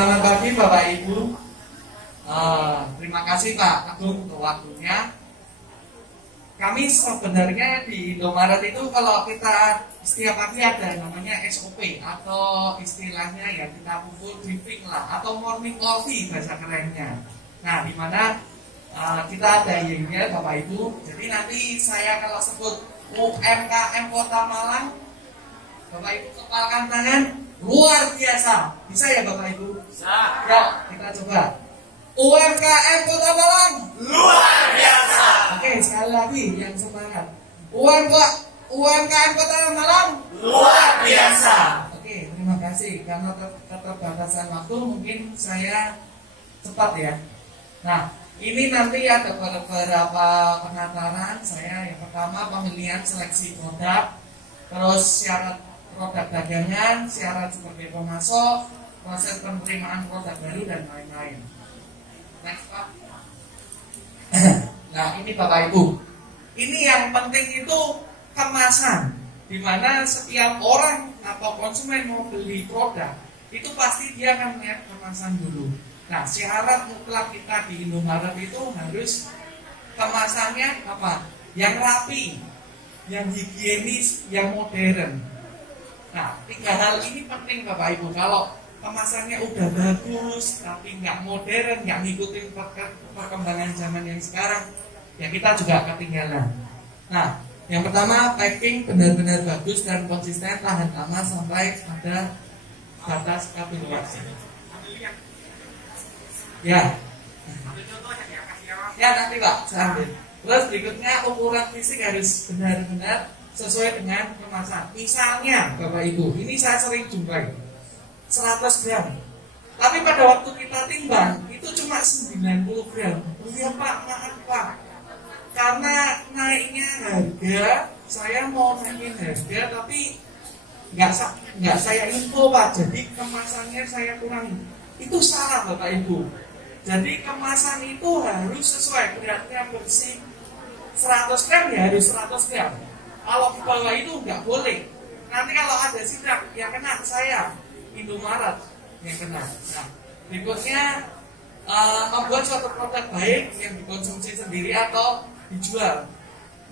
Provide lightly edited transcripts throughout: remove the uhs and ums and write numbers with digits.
Selamat pagi Bapak Ibu. Terima kasih Pak Agung untuk waktunya. Kami sebenarnya di Indomaret itu kalau kita setiap pagi ada namanya SOP atau istilahnya ya kita pukul briefing lah atau morning coffee bahasa kerennya. Nah di mana kita ada yingnya Bapak Ibu. Jadi nanti saya kalau sebut UMKM Kota Malang, Bapak Ibu kepalkan tangan. Luar biasa. Bisa ya Bapak Ibu? Bisa. Ya, kita coba. UMKM Kota Malang Luar biasa. Oke, sekali lagi yang semangat. UMKM Kota Malang Luar biasa. Oke, terima kasih. Karena keterbatasan waktu mungkin saya cepat ya. Nah, ini nanti ada beberapa penataran saya. Yang pertama pemilihan seleksi produk, terus syarat produk dagangan, syarat sebagai pemasok, proses penerimaan produk baru dan lain-lain. Next Pak. Nah ini Bapak Ibu, ini yang penting itu kemasan, dimana setiap orang atau konsumen mau beli produk itu pasti dia akan melihat kemasan dulu. Nah syarat mutlak kita di Indomaret itu harus kemasannya apa? Yang rapi, yang higienis, yang modern. Nah, 3 hal ini penting Bapak Ibu. Kalau kemasannya udah bagus, tapi nggak modern, nggak ngikutin perkembangan zaman yang sekarang, ya kita juga ketinggalan. Nah, yang pertama packing benar-benar bagus dan konsisten, tahan lama sampai pada batas kadaluarsa. Ya. Ya nanti Pak, saya ambil. Terus berikutnya ukuran fisik harus benar-benar sesuai dengan kemasan. Misalnya Bapak Ibu, ini saya sering jumpai 100 gram, tapi pada waktu kita timbang itu cuma 90 gram. Oh ya Pak, maaf Pak, karena naiknya harga, saya mau naikin harga tapi nggak saya info Pak, jadi kemasannya saya kurangi. Itu salah Bapak Ibu. Jadi kemasan itu harus sesuai, beratnya bersih 100 gram ya harus 100 gram. Kalau di bawah itu nggak boleh. Nanti kalau ada sidak yang kena saya Indomaret yang kena. Nah, berikutnya membuat suatu produk baik yang dikonsumsi sendiri atau dijual.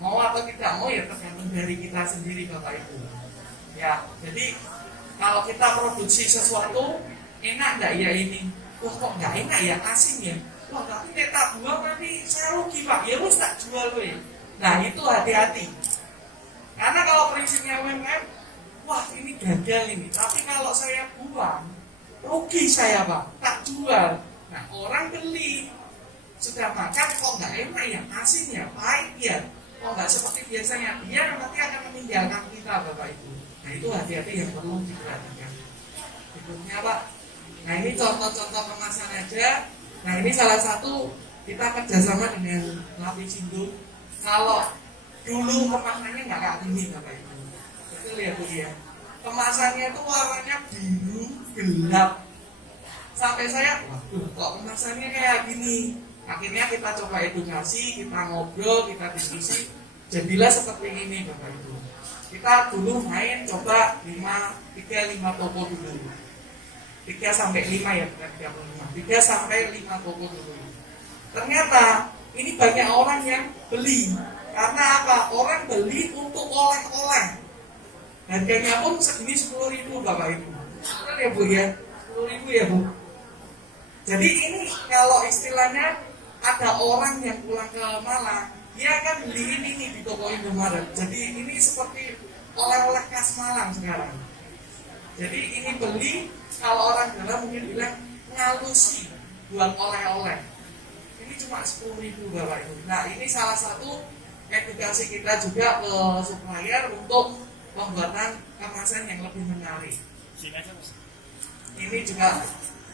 Mau atau tidak mau ya tergantung dari kita sendiri Bapak Ibu. Ya, jadi kalau kita produksi sesuatu enak nggak ya ini? Wah kok nggak enak ya, asin ya. Wah tapi kita buang nanti saya rugi Pak. Ya harus tak jual loh ya. Nah itu hati-hati. Karena kalau prinsipnya UMKM, wah ini gagal ini. Tapi kalau saya buang, rugi saya Pak, tak jual. Nah orang beli, sudah makan kok nggak enak ya, asin ya, pahit ya, kok nggak seperti biasanya. Dia nanti akan meninggalkan kita Bapak Ibu. Nah itu hati-hati yang perlu diperhatikan. Berikutnya Pak, nah ini contoh-contoh kemasan aja. Nah ini salah satu kita kerjasama dengan Lapindo. Kalau dulu kemasannya nggak kayak gini Bapak Ibu. Betul ya Bu ya. Kemasannya itu warnanya biru gelap. Sampai saya, waduh kok kemasannya kayak gini. Akhirnya kita coba edukasi, kita ngobrol, kita diskusi. Jadilah seperti ini Bapak Ibu. Kita dulu main coba 3-5 toko dulu. 3 sampai 5 ya, bukan 35. 3 sampai 5 toko dulu. Ternyata ini banyak orang yang beli. Karena apa? Orang beli untuk oleh-oleh. Harganya pun segini 10.000 Bapak Ibu. Betul ya Bu ya? 10.000 ya Bu. Jadi ini kalau istilahnya ada orang yang pulang ke Malang, dia akan beli ini nih di toko Indomaret. Jadi ini seperti oleh-oleh khas Malang sekarang. Jadi ini beli, kalau orang dalam mungkin bilang ngalusi buat oleh-oleh. Ini cuma 10.000 Bapak Ibu. Nah ini salah satu edukasi kita juga ke supplier untuk pembuatan kemasan yang lebih menarik. Ini juga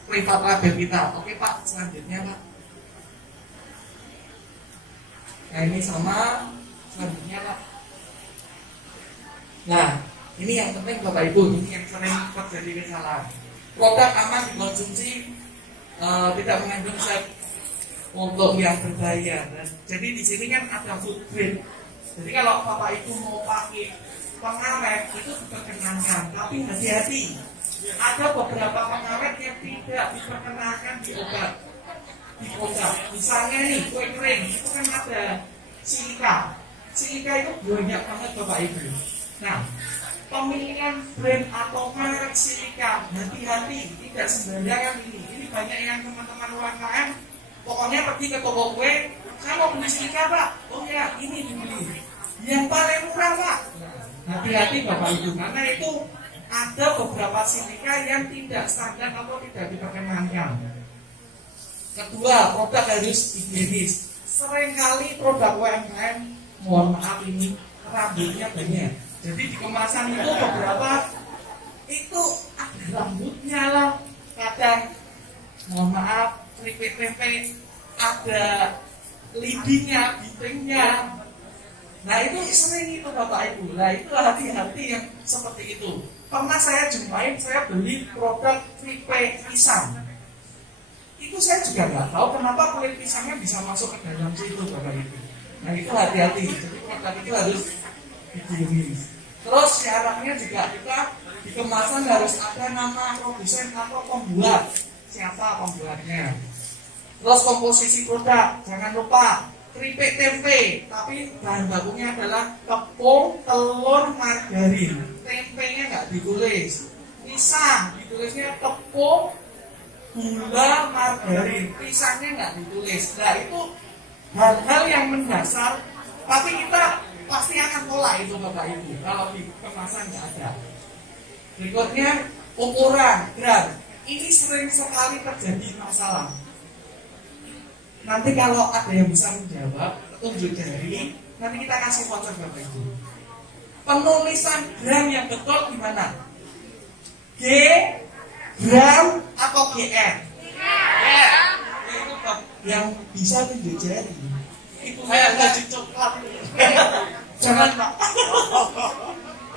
private label kita. Oke Pak, selanjutnya Pak. Nah ini sama, selanjutnya Pak. Nah ini yang penting Bapak Ibu, ini yang sering terjadi kesalahan. Produk aman dikonsumsi, tidak mengandung zat untuk yang berbahaya. Jadi di sini kan ada food grade. Jadi kalau Bapak Ibu mau pakai pengamet itu diperkenankan, tapi hati-hati ada beberapa pengawet yang tidak diperkenalkan di obat, di produk. Misalnya nih kue kering itu kan ada silika. Silika itu banyak banget Bapak Ibu. Nah, pemilihan brand atau merek silika, hati-hati, tidak sembarangan ini. Ini banyak yang teman-teman UMKM pokoknya pergi ke toko kue, saya mau beli silika Pak. Oh ya, ini dibeli. Yang paling murah Pak. Hati-hati Bapak Ibu, karena itu ada beberapa silika yang tidak standar atau tidak diperkenankan. Kedua, produk harus higienis. Seringkali produk UMKM, mohon maaf ini rambutnya banyak. Jadi di kemasan itu beberapa itu ada rambutnya lah. Kadang, mohon maaf, keripik tempe ada lidinya, bitingnya. Nah itu sering itu Bapak Ibu. Nah itu hati-hati yang seperti itu. Pernah saya jumpain, saya beli produk keripik pisang. Itu saya juga nggak tahu kenapa kulit pisangnya bisa masuk ke dalam situ Bapak Ibu. Nah itu hati-hati. Jadi produk itu harus higienis. Terus syaratnya juga kita di kemasan harus ada nama produsen atau pembuat. Siapa pembuatnya. Terus komposisi produk, jangan lupa keripik tempe, tapi bahan bakunya adalah tepung, telur, margarin. Tempenya nggak ditulis. Pisang ditulisnya tepung, gula, margarin. Pisangnya nggak ditulis. Nah itu hal-hal yang mendasar, tapi kita pasti akan tolak itu Bapak Ibu kalau di kemasan nggak ada. Berikutnya ukuran gram. Ini sering sekali terjadi masalah. Nanti kalau ada yang bisa menjawab, tunjuk jari, nanti kita kasih voucher Bapak Ibu. Penulisan gram yang betul gimana? G, gram, atau GR? Itu yang bisa tunjuk jari. Itu saya gaji coklat. Jangan Pak.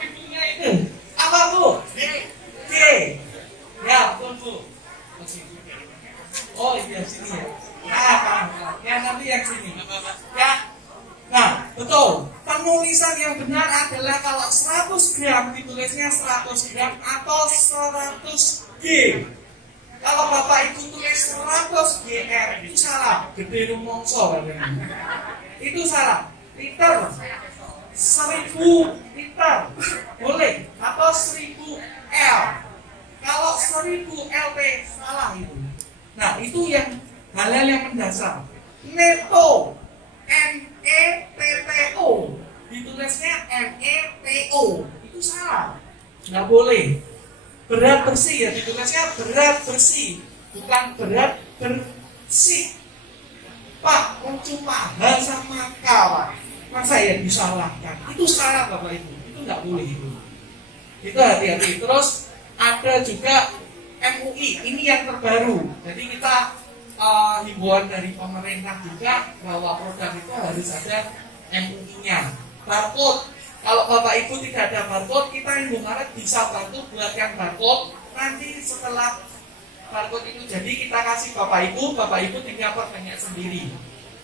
Ibunya itu apa Bu? G. Ya, betul Bu. Oh iya sini ya. Nah, ya nanti yang sini. Ya. Nah, betul. Penulisan yang benar adalah kalau 100 gram ditulisnya 100 gram atau 100 G. Kalau Bapak Ibu tulis 100 GR itu salah. Gede rumongso itu salah. Liter 1000 liter boleh atau 1000 L. Kalau 1000 LP salah itu. Nah, itu yang hal-hal yang mendasar. Neto, NETTO, ditulisnya NETO, itu salah, nggak boleh. Berat bersih ya ditulisnya berat bersih, bukan berat bersih. Pak, cuma hal sama kawan, masa ya disalahkan? Itu salah Bapak Ibu, itu nggak boleh itu. Itu hati-hati. Terus ada juga MUI, ini yang terbaru. Jadi kita himbauan dari pemerintah juga bahwa produk itu harus ada MUI-nya. Barcode, kalau Bapak Ibu tidak ada barcode, kita Indomaret bisa bantu buatkan barcode. Nanti setelah barcode itu jadi kita kasih Bapak Ibu tinggal perbanyak sendiri.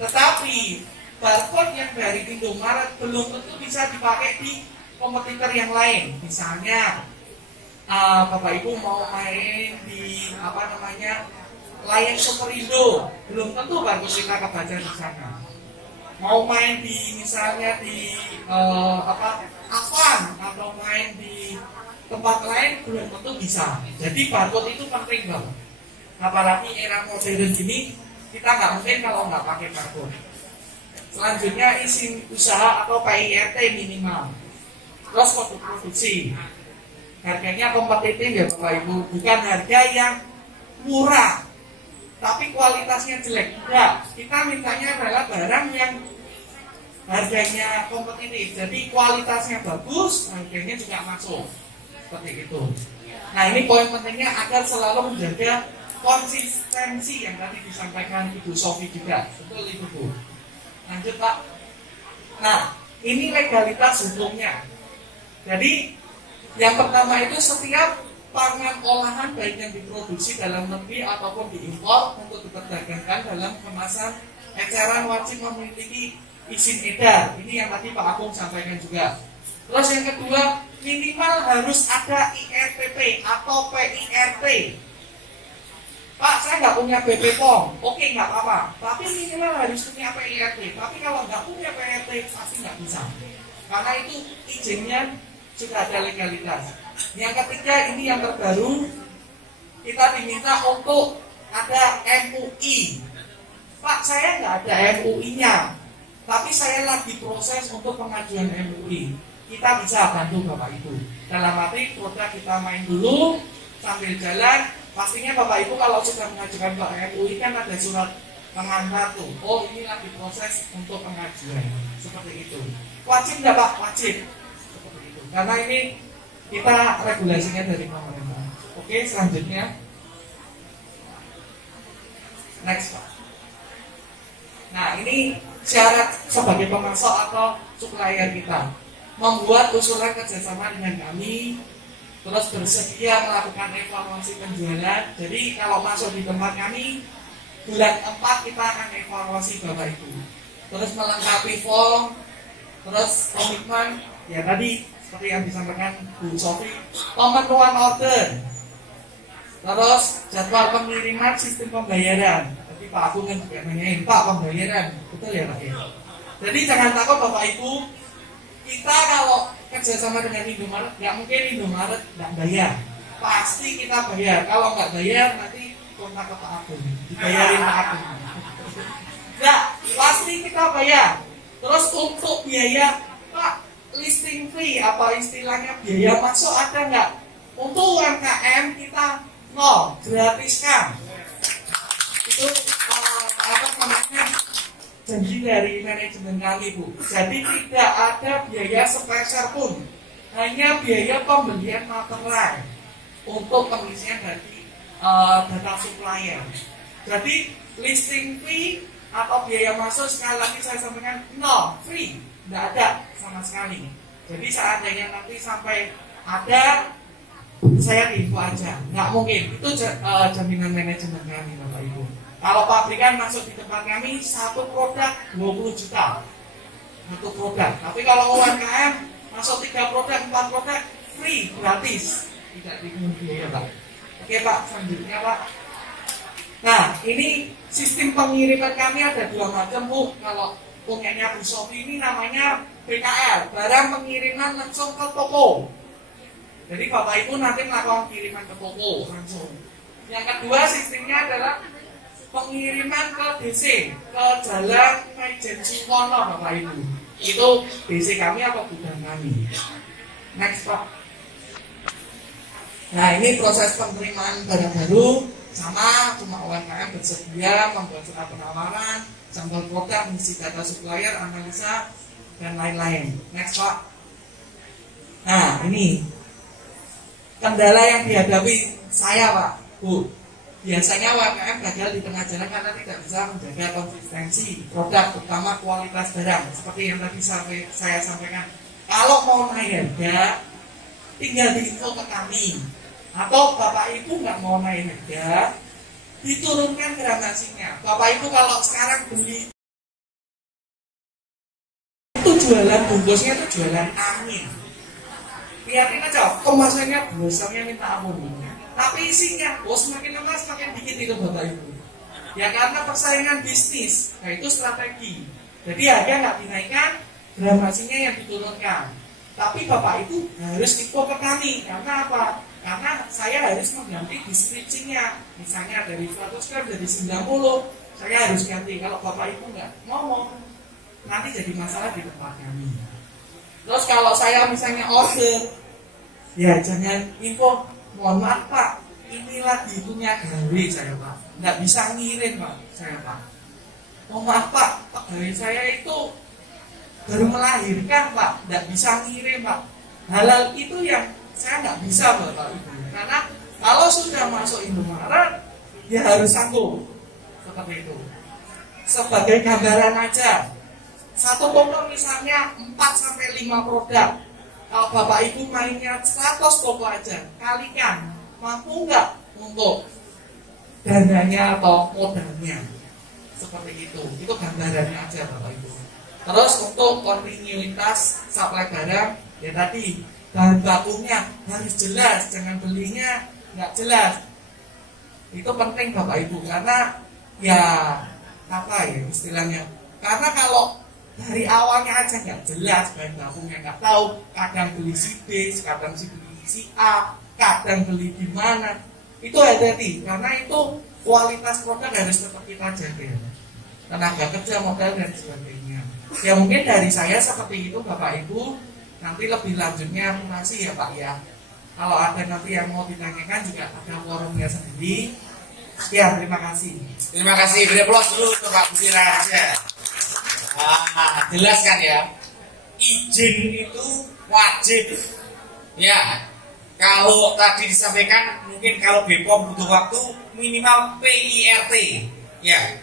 Tetapi barcode yang dari Indomaret belum tentu bisa dipakai di kompetitor yang lain. Misalnya Bapak Ibu mau main di Layang Superindo, belum tentu bagus kita kebaca di sana. Mau main di misalnya di Avan atau main di tempat lain belum tentu bisa. Jadi barcode itu penting banget. Apalagi era modern ini kita nggak mungkin kalau nggak pakai barcode. Selanjutnya izin usaha atau PIRT minimal. Terus kode produksi. Harganya kompetitif ya Bapak Ibu, bukan harga yang murah tapi kualitasnya jelek. Enggak, kita mintanya adalah barang yang harganya kompetitif. Jadi kualitasnya bagus, harganya juga masuk. Seperti itu. Nah, ini poin pentingnya agar selalu menjaga konsistensi yang tadi disampaikan Ibu Sofi juga. Betul Ibu Bu. Lanjut Pak. Nah, ini legalitas hukumnya. Jadi yang pertama itu setiap pangan olahan baik yang diproduksi dalam negeri ataupun diimpor untuk diperdagangkan dalam kemasan eceran wajib memiliki izin edar. Ini yang tadi Pak Agung sampaikan juga. Terus yang kedua, minimal harus ada IRPP atau PIRT. Pak, saya nggak punya BP POM, oke nggak apa-apa. Tapi minimal harus punya PIRT. Tapi kalau nggak punya PIRT pasti nggak bisa. Karena itu izinnya sudah ada legalitas. Yang ketiga ini yang terbaru, kita diminta untuk ada MUI. Pak, saya nggak ada MUI-nya, tapi saya lagi proses untuk pengajuan MUI. Kita bisa bantu Bapak Ibu. Dalam arti produk kita main dulu sambil jalan. Pastinya Bapak Ibu kalau sudah mengajukan ke MUI kan ada surat pengantar tuh. Oh, ini lagi proses untuk pengajuan. Seperti itu. Wajib nggak Pak? Wajib. Seperti itu. Karena ini kita regulasinya dari pemerintah. Oke, selanjutnya. Next Pak. Nah, ini syarat sebagai pemasok atau supplier kita. Membuat usulan kerjasama dengan kami, terus bersedia melakukan evaluasi penjualan. Jadi kalau masuk di tempat kami, bulan 4 kita akan evaluasi Bapak Ibu. Terus melengkapi form, terus komitmen, ya tadi seperti yang disampaikan Bu Sofi, pemenuhan order, terus jadwal pengiriman, sistem pembayaran. Jadi Pak Agung kan juga nanyain, Pak pembayaran, betul ya Pak? Jadi jangan takut Bapak Ibu, kita kalau kerjasama dengan Indomaret, nggak mungkin Indomaret nggak bayar. Pasti kita bayar. Kalau nggak bayar, nanti kontak ke Pak Agung, dibayarin Pak Agung. Nggak, pasti kita bayar. Terus untuk biaya, Pak, listing fee, apa istilahnya biaya masuk ada nggak? Untuk UMKM kita nol, gratiskan. Itu apa namanya? Janji dari manajemen kami Bu. Jadi tidak ada biaya sepeser pun, hanya biaya pembelian materai untuk pengisian dari data supplier. Jadi listing fee atau biaya masuk sekali lagi saya sampaikan no, free, tidak ada sama sekali. Jadi seandainya nanti sampai ada, saya info aja, nggak mungkin. Itu jaminan manajemen kami Bapak Ibu. Kalau pabrikan masuk di tempat kami, satu produk 20 juta. Satu produk. Tapi kalau UMKM masuk 3 produk, 4 produk, free, gratis. Tidak dipungut biaya Pak. Oke Pak, selanjutnya Pak. Nah, ini sistem pengiriman kami ada 2 macam Bu. Kalau punyanya Bu Sofi ini namanya BKL, barang pengiriman langsung ke toko. Jadi Bapak Ibu nanti melakukan kiriman ke toko langsung. Yang kedua sistemnya adalah pengiriman ke DC, ke Jalan Maijen Suwono Bapak Ibu. Itu DC kami atau gudang kami. Next Pak. Nah ini proses penerimaan barang baru. Sama, cuma UMKM bersedia membuat surat penawaran, sampel produk, mengisi data supplier, analisa, dan lain-lain. Next Pak. Nah ini kendala yang dihadapi saya Pak, Bu. Biasanya UMKM gagal di tengah jalan karena tidak bisa menjaga konsistensi produk, terutama kualitas barang. Seperti yang tadi saya sampaikan, kalau mau naik harga, tinggal diinfo ke kami. Atau Bapak Ibu nggak mau naik harga, diturunkan gradasinya. Bapak Ibu kalau sekarang beli itu jualan bungkusnya itu jualan angin. Lihatin aja, kemasannya bosnya minta ampun. Tapi isinya, semakin lama semakin dikit itu Bapak Ibu. Ya karena persaingan bisnis, nah itu strategi. Jadi harga nggak dinaikkan, gramasinya yang diturunkan. Tapi Bapak Ibu harus info ke kami, karena apa? Karena saya harus mengganti deskripsinya. Misalnya dari 100 gram jadi 90, saya harus ganti. Kalau Bapak Ibu nggak ngomong, nanti jadi masalah di tempat kami. Terus kalau saya misalnya order, ya jangan info. Mohon maaf Pak, ini lagi punya gawe saya Pak, nggak bisa ngirim Pak saya Pak. Mohon maaf Pak, pegawai saya itu baru melahirkan Pak, nggak bisa ngirim Pak. Halal itu yang saya nggak bisa Bapak Ibu, karena kalau sudah masuk Indomaret, ya harus sanggup seperti itu. Sebagai gambaran aja, satu toko misalnya 4-5 produk. Kalau Bapak Ibu mainnya 100 toko aja, kalikan, mampu nggak untuk dananya atau modalnya? Seperti itu gambarannya aja Bapak Ibu. Terus untuk kontinuitas supply barang, ya tadi bahan bakunya harus jelas, jangan belinya nggak jelas. Itu penting Bapak Ibu, karena ya apa ya istilahnya, karena kalau dari awalnya aja nggak jelas, bahan bakunya nggak tahu, kadang beli si B, kadang beli si A, kadang beli di mana, itu hati-hati, karena itu kualitas produk harus tetap kita jaga, tenaga kerja, modal dan sebagainya. Ya mungkin dari saya seperti itu Bapak Ibu. Nanti lebih lanjutnya masih ya Pak ya. Kalau ada nanti yang mau ditanyakan juga ada forumnya sendiri. Ya, terima kasih. Terima kasih. Beri aplaus dulu untuk Pak Budiran. Jelas kan ya? Izin itu wajib. Ya. Kalau tadi disampaikan mungkin kalau BPOM butuh waktu minimal PIRT. Ya.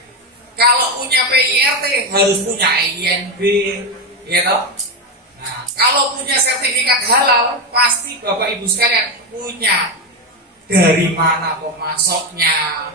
Kalau punya PIRT harus punya INB, ya toh? Nah, kalau punya sertifikat halal pasti Bapak Ibu sekalian punya dari mana pemasoknya,